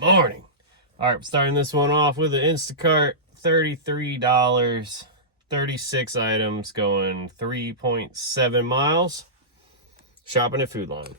Morning. All right, starting this one off with an Instacart, $33, 36 items, going 3.7 miles. Shopping at Food Line.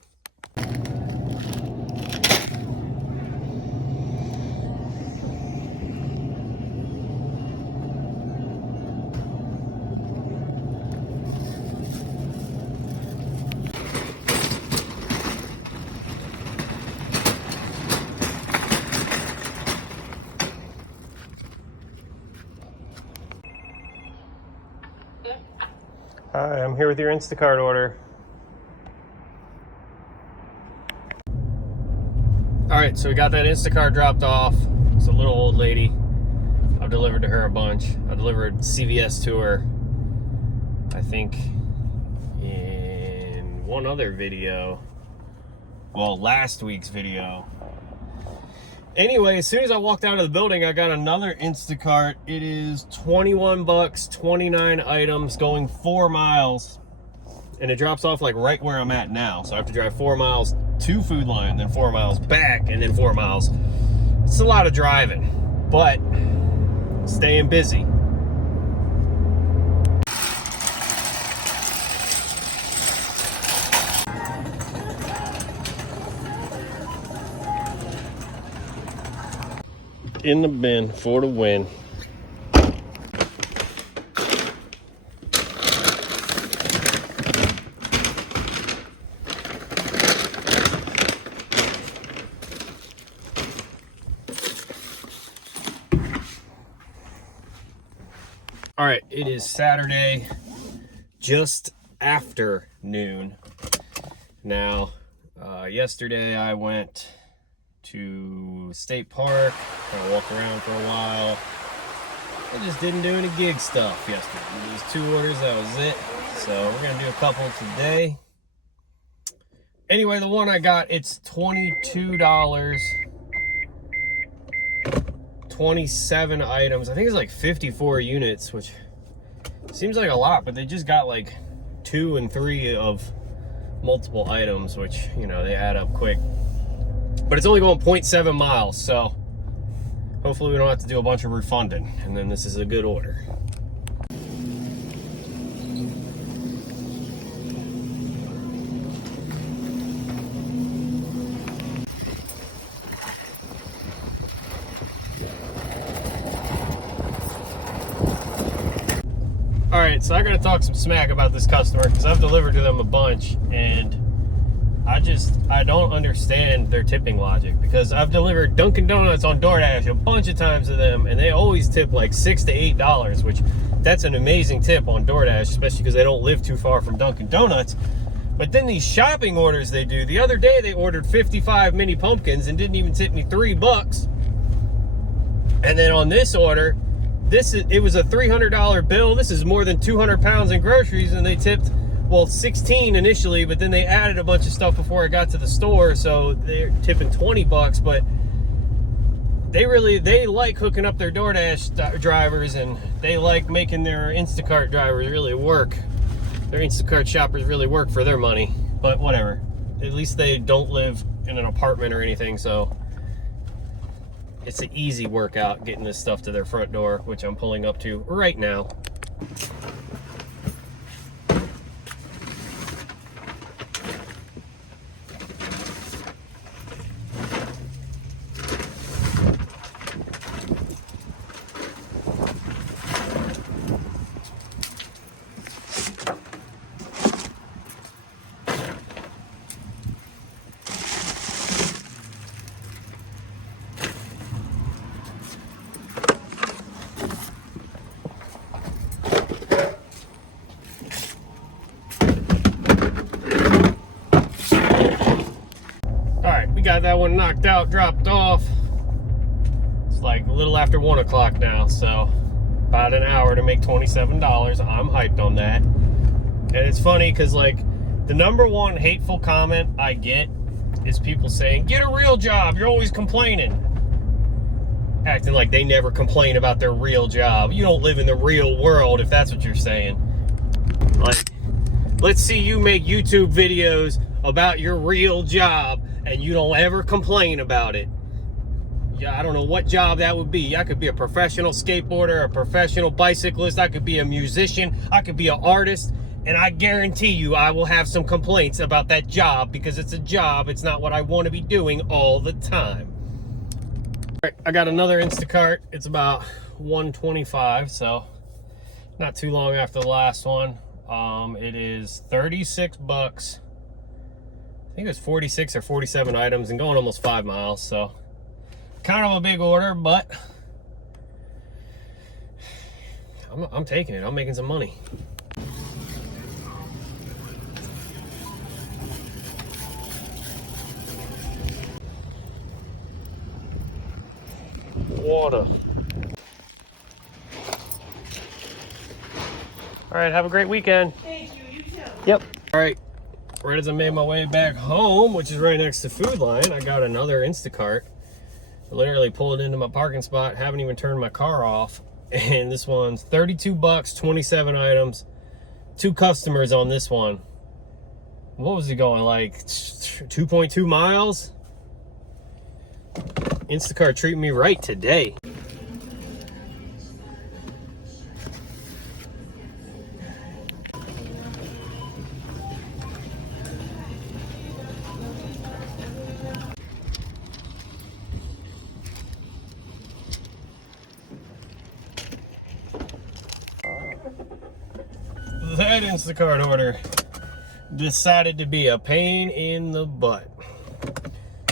Hi, I'm here with your Instacart order. All right, so we got that Instacart dropped off. It's a little old lady. I've delivered to her a bunch. I delivered CVS to her, I think, in one other video. Well, last week's video. Anyway, as soon as I walked out of the building, I got another Instacart. It is 21 bucks, 29 items, going 4 miles. And it drops off like right where I'm at now. So I have to drive 4 miles to Food Line, then 4 miles back, and then 4 miles. It's a lot of driving, but staying busy. In the bin for the win. All right, it is Saturday, just after noon. Now, yesterday I went to State Park, kind of walked around for a while. I just didn't do any gig stuff yesterday. These 2 orders, that was it. So we're gonna do a couple today. Anyway, the one I got, it's $22, 27 items. I think it's like 54 units, which seems like a lot, but they just got like 2 and 3 of multiple items, which, you know, they add up quick. But it's only going 0.7 miles, so hopefully we don't have to do a bunch of refunding, and then this is a good order. All right, so I gotta talk some smack about this customer because I've delivered to them a bunch, and I don't understand their tipping logic, because I've delivered Dunkin' Donuts on DoorDash a bunch of times to them, and they always tip like $6 to $8, which that's an amazing tip on DoorDash, especially because they don't live too far from Dunkin' Donuts. But then these shopping orders they do, the other day they ordered 55 mini pumpkins and didn't even tip me $3. And then on this order, it was a $300 bill. This is more than 200 pounds in groceries, and they tipped, well, 16 initially, but then they added a bunch of stuff before I got to the store, so they're tipping 20 bucks. But they like hooking up their DoorDash drivers, and they like making their Instacart drivers really work. Their Instacart shoppers really work for their money, but whatever. At least they don't live in an apartment or anything, so it's an easy workout getting this stuff to their front door, which I'm pulling up to right now. We got that one knocked out, dropped off. It's like a little after 1 o'clock now, so about an hour to make $27. I'm hyped on that. And it's funny because, like, the #1 hateful comment I get is people saying, get a real job, you're always complaining. Acting like they never complain about their real job. You don't live in the real world if that's what you're saying. Like, let's see you make YouTube videos about your real job and you don't ever complain about it. I don't know what job that would be. I could be a professional skateboarder, a professional bicyclist. I could be a musician. I could be an artist. And I guarantee you I will have some complaints about that job because it's a job. It's not what I want to be doing all the time. All right, I got another Instacart. It's about 125, so not too long after the last one. It is 36 bucks. I think it was 46 or 47 items and going almost 5 miles, so kind of a big order, but I'm taking it. I'm making some money. Water. All right, have a great weekend. Thank you, you too. Yep. All right, right as I made my way back home, which is right next to Food Line, I got another Instacart. I literally pulled into my parking spot, haven't even turned my car off, and this one's 32 bucks, 27 items, 2 customers on this one. What was he going, like 2.2 miles? Instacart treating me right today. That Instacart order decided to be a pain in the butt.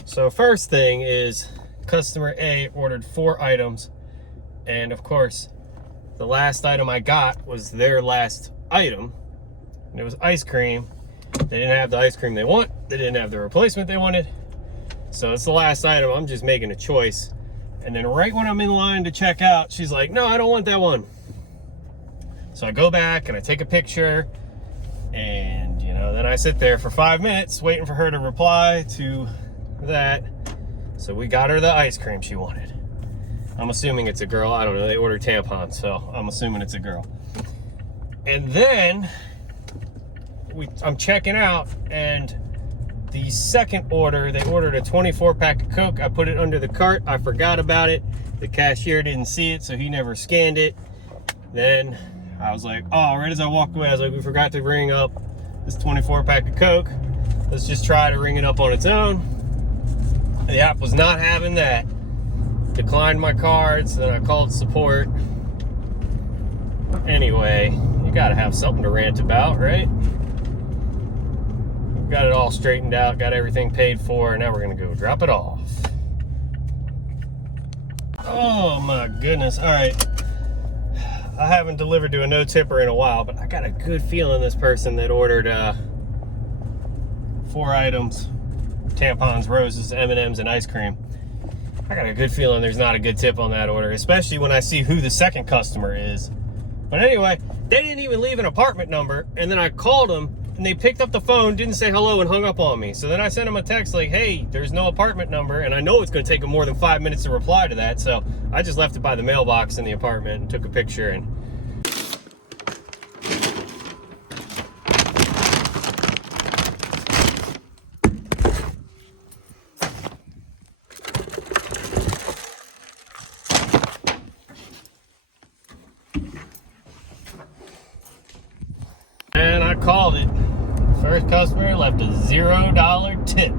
So first thing is customer A ordered 4 items, and of course the last item I got was their last item, and it was ice cream. They didn't have the ice cream they want, they didn't have the replacement they wanted, so it's the last item. I'm just making a choice, and then right when I'm in line to check out, she's like, no, I don't want that one. So I go back and I take a picture, and then I sit there for 5 minutes waiting for her to reply to that. So we got her the ice cream she wanted. I'm assuming it's a girl. I don't know. They ordered tampons, so I'm assuming it's a girl. And then I'm checking out, and the second order, they ordered a 24-pack of Coke. I put it under the cart. I forgot about it. The cashier didn't see it, so he never scanned it. Then I was like, oh, right as I walked away, I was like, we forgot to ring up this 24-pack of Coke. Let's just try to ring it up on its own. The app was not having that. Declined my cards, then I called support. Anyway, you gotta have something to rant about, right? Got it all straightened out, got everything paid for, and now we're gonna go drop it off. Oh my goodness, all right. I haven't delivered to a no-tipper in a while, but I got a good feeling this person that ordered 4 items, tampons, roses, M&Ms, and ice cream. I got a good feeling there's not a good tip on that order, especially when I see who the second customer is. But anyway, they didn't even leave an apartment number, and then I called them, and they picked up the phone, didn't say hello, and hung up on me. So then I sent them a text like, hey, there's no apartment number, and I know it's going to take them more than 5 minutes to reply to that, so I just left it by the mailbox in the apartment and took a picture. And I called it. First customer left a $0 tip.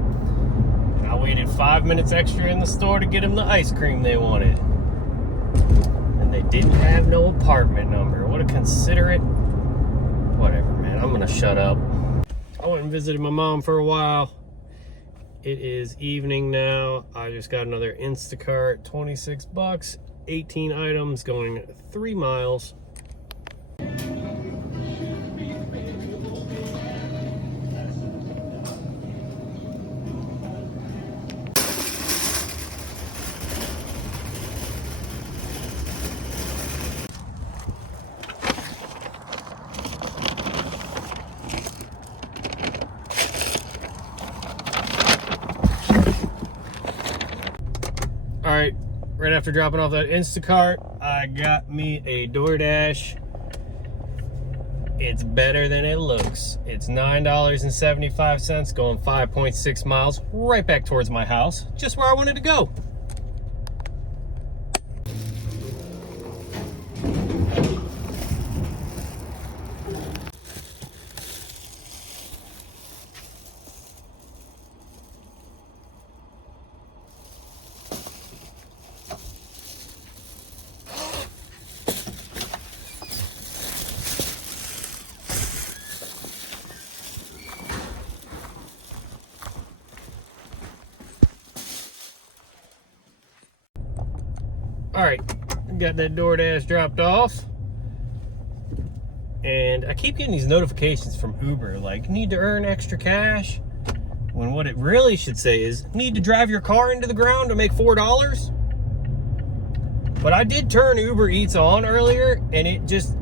I waited 5 minutes extra in the store to get them the ice cream they wanted. And they didn't have no apartment number. What a considerate. Whatever, man. I'm gonna shut up. I went and visited my mom for a while. It is evening now. I just got another Instacart, 26 bucks, 18 items, going 3 miles. All right, right after dropping off that Instacart, I got me a DoorDash. It's better than it looks. It's $9.75, going 5.6 miles, right back towards my house, just where I wanted to go. All right, got that DoorDash dropped off. And I keep getting these notifications from Uber, like, need to earn extra cash. When what it really should say is, need to drive your car into the ground to make $4. But I did turn Uber Eats on earlier, and it just,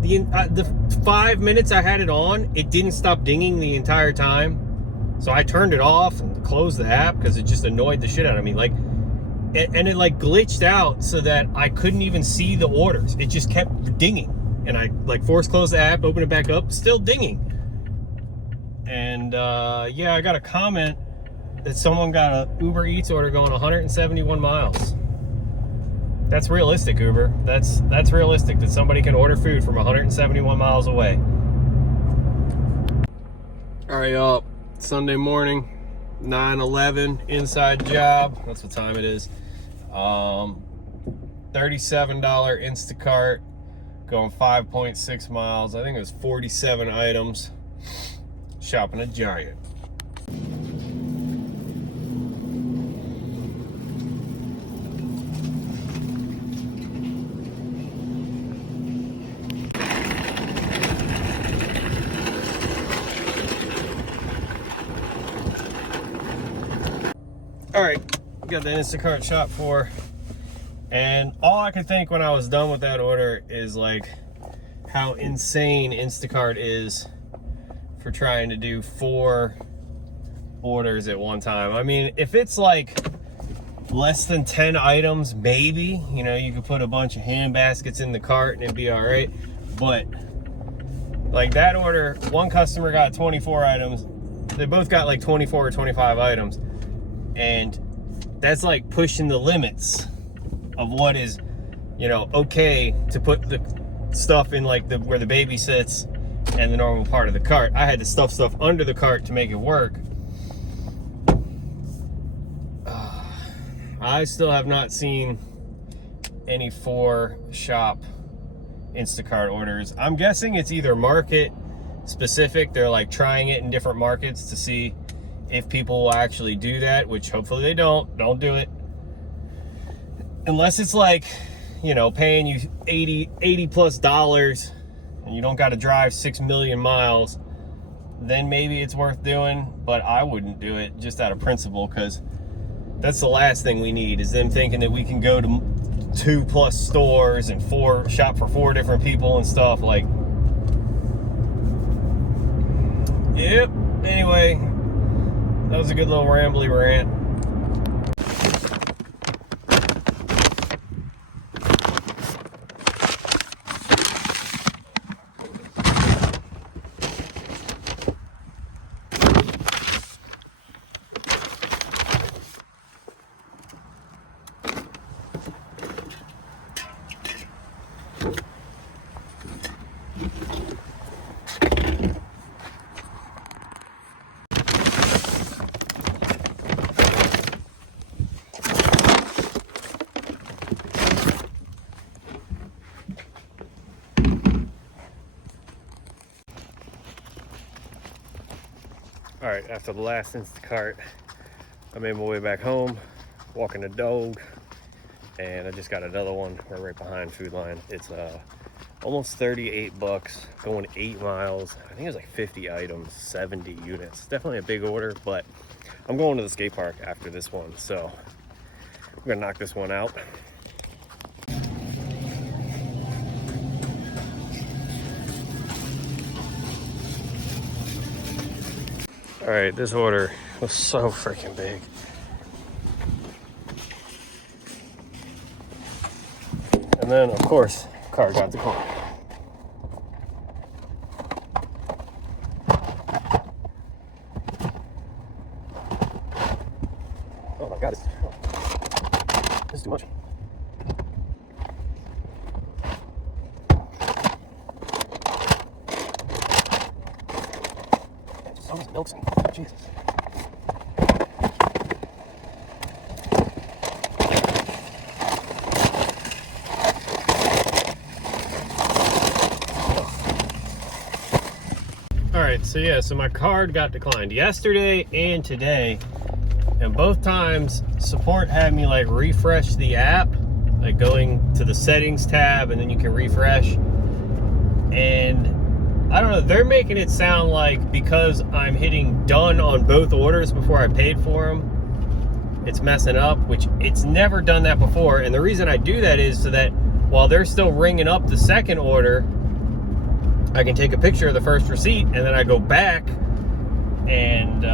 the 5 minutes I had it on, it didn't stop dinging the entire time. So I turned it off and closed the app because it just annoyed the shit out of me. Like, and it like glitched out so that I couldn't even see the orders. It just kept dinging. And I like force closed the app, open it back up, still dinging. And yeah, I got a comment that someone got a Uber Eats order going 171 miles. That's realistic, Uber. That's realistic that somebody can order food from 171 miles away. All right, y'all. Sunday morning, 9/11, inside job. That's what time it is. $37 Instacart, going 5.6 miles. I think it was 47 items. Shopping a Giant. All right, got the Instacart shop for, and all I could think when I was done with that order is like how insane Instacart is for trying to do 4 orders at one time. I mean, if it's like less than 10 items, maybe, you know, you could put a bunch of hand baskets in the cart and it'd be all right. But like that order, one customer got 24 items. They both got like 24 or 25 items. And that's like pushing the limits of what is, you know, okay to put the stuff in, like where the baby sits and the normal part of the cart. I had to stuff stuff under the cart to make it work. I still have not seen any 4 shop Instacart orders. I'm guessing it's either market specific. They're like trying it in different markets to see if people will actually do that, which hopefully they don't do it. Unless it's like, you know, paying you $80 plus and you don't got to drive 6 million miles, then maybe it's worth doing, but I wouldn't do it just out of principle, because that's the last thing we need, is them thinking that we can go to 2+ stores and shop for 4 different people and stuff. Like, yep. Anyway, that was a good little rambly rant. All right, after the last Instacart, I made my way back home, walking the dog, and I just got another one. We're right behind Food Line. It's almost 38 bucks, going 8 miles. I think it was like 50 items, 70 units. Definitely a big order, but I'm going to the skate park after this one, so I'm gonna knock this one out. All right, this order was so freaking big. And then, of course, car got declined. Oh my God, this is too much. So much milk. Jesus. All right, so yeah, so my card got declined yesterday and today, and both times support had me like refresh the app like going to the settings tab and then you can refresh. And I don't know, they're making it sound like because I'm hitting done on both orders before I paid for them, it's messing up, which it's never done that before. And the reason I do that is so that while they're still ringing up the second order, I can take a picture of the first receipt and then I go back and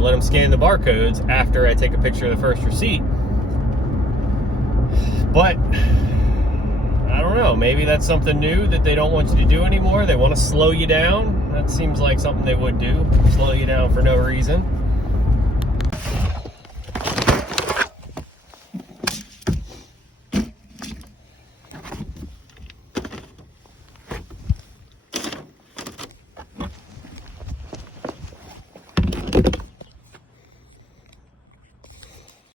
let them scan the barcodes after I take a picture of the first receipt. But I don't know, maybe that's something new that they don't want you to do anymore. They want to slow you down. That seems like something they would do, slow you down for no reason.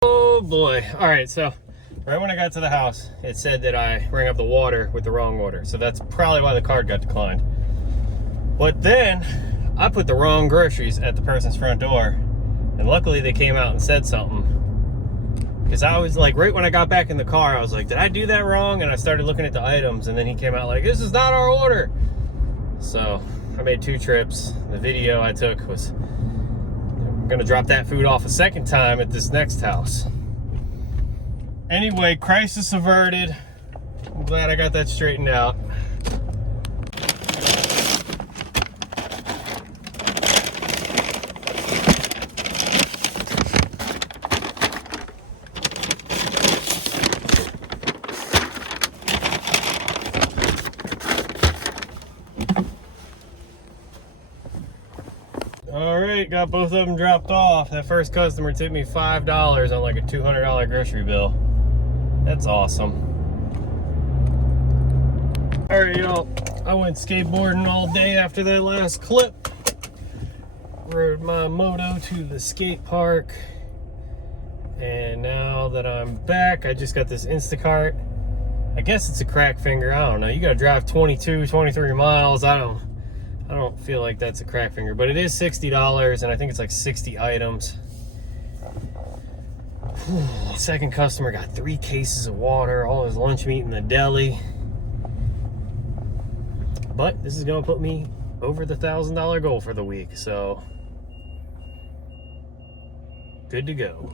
Oh boy. All right, so right when I got to the house, it said that I rang up the water with the wrong order. So that's probably why the card got declined. But then I put the wrong groceries at the person's front door. And luckily they came out and said something. Because I was like, right when I got back in the car, I was like, did I do that wrong? And I started looking at the items, and then he came out like, this is not our order. So I made 2 trips. The video I took was, I'm gonna drop that food off a second time at this next house. Anyway, crisis averted. I'm glad I got that straightened out. All right, got both of them dropped off. That first customer tipped me $5 on like a $200 grocery bill. That's awesome. All right, y'all. I went skateboarding all day after that last clip. Rode my moto to the skate park. And now that I'm back, I just got this Instacart. I guess it's a crack finger. I don't know. You gotta drive 22, 23 miles. I don't feel like that's a crack finger, but it is $60, and I think it's like 60 items. Second customer got 3 cases of water, all his lunch meat in the deli. But this is gonna put me over the $1,000 goal for the week, so good to go.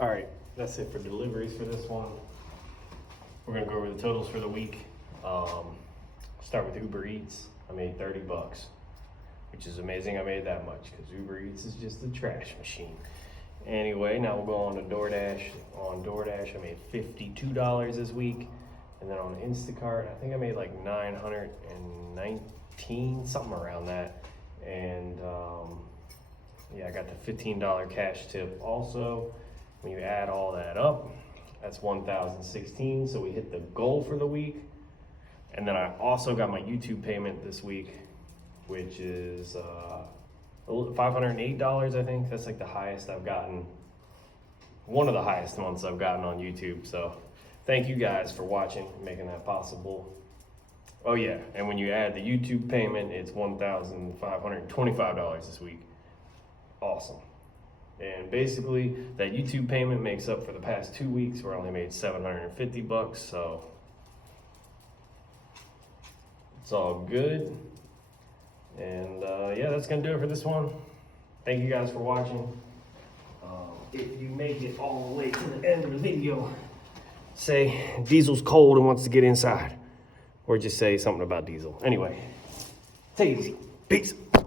All right, that's it for deliveries for this one. We're gonna go over the totals for the week. Start with Uber Eats. I made $30, which is amazing I made that much because Uber Eats is just a trash machine. Anyway, now we'll go on to DoorDash. On DoorDash, I made $52 this week. And then on Instacart, I think I made like $919, something around that. And yeah, I got the $15 cash tip also. When you add all that up, that's $1,016, so we hit the goal for the week. And then I also got my YouTube payment this week, which is $508, I think. That's like the highest I've gotten, one of the highest months I've gotten on YouTube. So thank you guys for watching and making that possible. Oh yeah, and when you add the YouTube payment, it's $1,525 this week. Awesome. And basically, that YouTube payment makes up for the past 2 weeks where I only made $750, so it's all good. And yeah, that's gonna do it for this one. Thank you guys for watching. If you make it all the way to the end of the video, say Diesel's cold and wants to get inside, or just say something about Diesel. Anyway, take it easy. Peace.